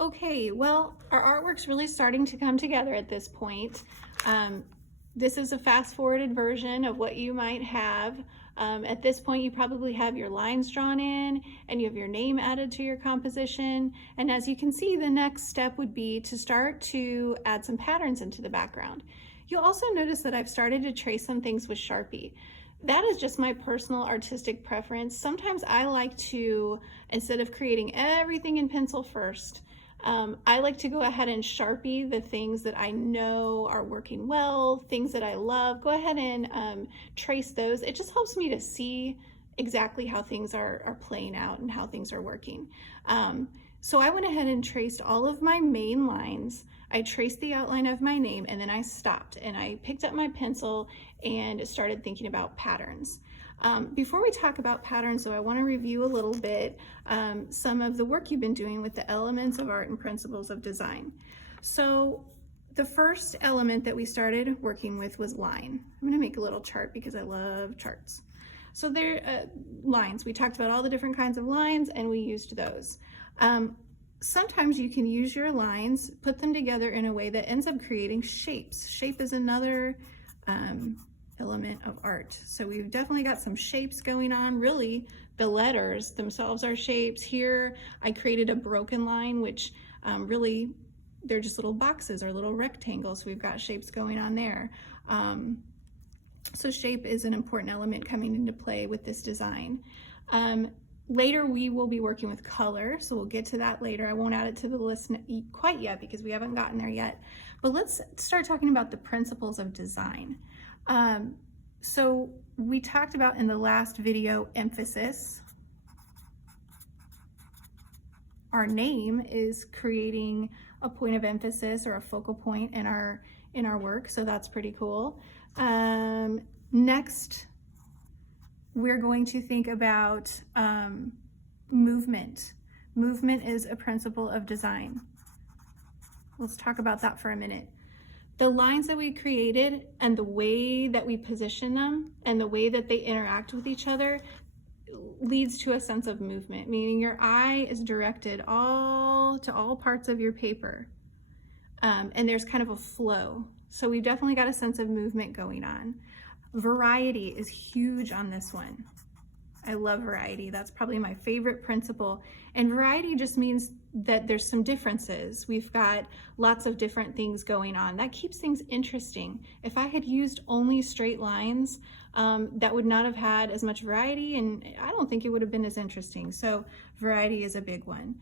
Okay, well, our artwork's really starting to come together at this point. This is a fast-forwarded version of what you might have. At this point, you probably have your lines drawn in and you have your name added to your composition. And as you can see, the next step would be to start to add some patterns into the background. You'll also notice that I've started to trace some things with Sharpie. That is just my personal artistic preference. Sometimes I like to, instead of creating everything in pencil first, I like to go ahead and Sharpie the things that I know are working well, things that I love. Go ahead and trace those. It just helps me to see exactly how things are playing out and how things are working. So I went ahead and traced all of my main lines. I traced the outline of my name, and then I stopped and I picked up my pencil and started thinking about patterns. Before we talk about patterns, though, I want to review a little bit some of the work you've been doing with the elements of art and principles of design. So the first element that we started working with was line. I'm going to make a little chart because I love charts. So lines. We talked about all the different kinds of lines and we used those. Sometimes you can use your lines, put them together in a way that ends up creating shapes. Shape is another element of art. So we've definitely got some shapes going on. Really, the letters themselves are shapes. Here, I created a broken line, which really, they're just little boxes or little rectangles. So we've got shapes going on there. So shape is an important element coming into play with this design. Later, we will be working with color, so we'll get to that later. I won't add it to the list quite yet because we haven't gotten there yet. But let's start talking about the principles of design. So we talked about in the last video, emphasis. Our name is creating a point of emphasis or a focal point in our work, so that's pretty cool. Next, we're going to think about movement. Movement is a principle of design. Let's talk about that for a minute. The lines that we created and the way that we position them and the way that they interact with each other leads to a sense of movement, meaning your eye is directed to all parts of your paper. And there's kind of a flow. So we've definitely got a sense of movement going on. Variety is huge on this one. I love variety. That's probably my favorite principle. And variety just means that there's some differences. We've got lots of different things going on. That keeps things interesting. If I had used only straight lines, that would not have had as much variety, and I don't think it would have been as interesting. So variety is a big one.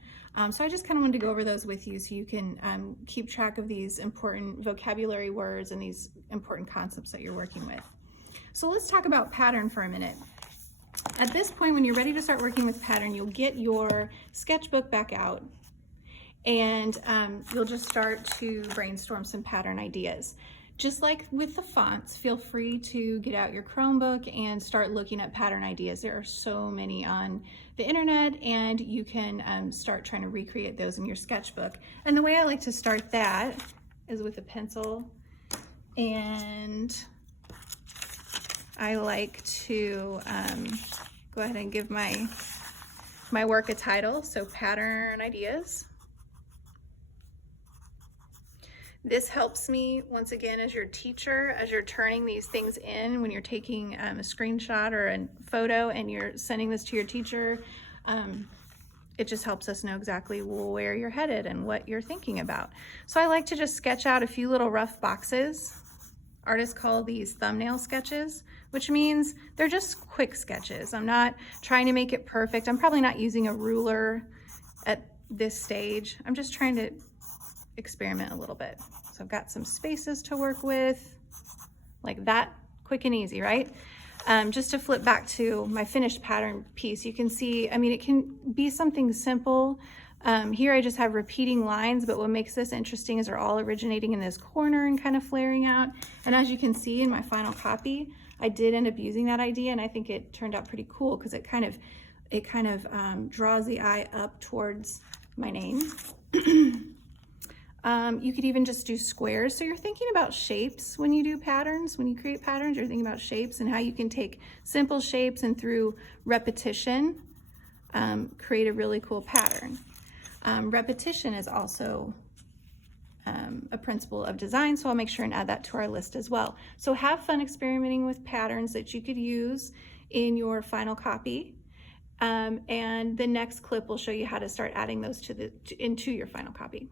So I just kind of wanted to go over those with you so you can keep track of these important vocabulary words and these important concepts that you're working with. So let's talk about pattern for a minute. At this point, when you're ready to start working with pattern, you'll get your sketchbook back out and you'll just start to brainstorm some pattern ideas. Just like with the fonts, feel free to get out your Chromebook and start looking at pattern ideas. There are so many on the internet, and you can start trying to recreate those in your sketchbook. And the way I like to start that is with a pencil, and I like to go ahead and give my work a title, so pattern ideas. This helps me, once again, as your teacher, as you're turning these things in, when you're taking a screenshot or a photo and you're sending this to your teacher, it just helps us know exactly where you're headed and what you're thinking about. So I like to just sketch out a few little rough boxes. Artists call these thumbnail sketches, which means they're just quick sketches. I'm not trying to make it perfect. I'm probably not using a ruler at this stage. I'm just trying to experiment a little bit. So I've got some spaces to work with, like that, quick and easy, right? Just to flip back to my finished pattern piece, you can see, I mean, it can be something simple. Here I just have repeating lines, but what makes this interesting is they're all originating in this corner and kind of flaring out. And as you can see in my final copy, I did end up using that idea, and I think it turned out pretty cool because it kind of draws the eye up towards my name. You could even just do squares. So you're thinking about shapes when you do patterns. When you create patterns, you're thinking about shapes and how you can take simple shapes and through repetition, create a really cool pattern. Repetition is also a principle of design, so I'll make sure and add that to our list as well. So have fun experimenting with patterns that you could use in your final copy. And the next clip will show you how to start adding those into your final copy.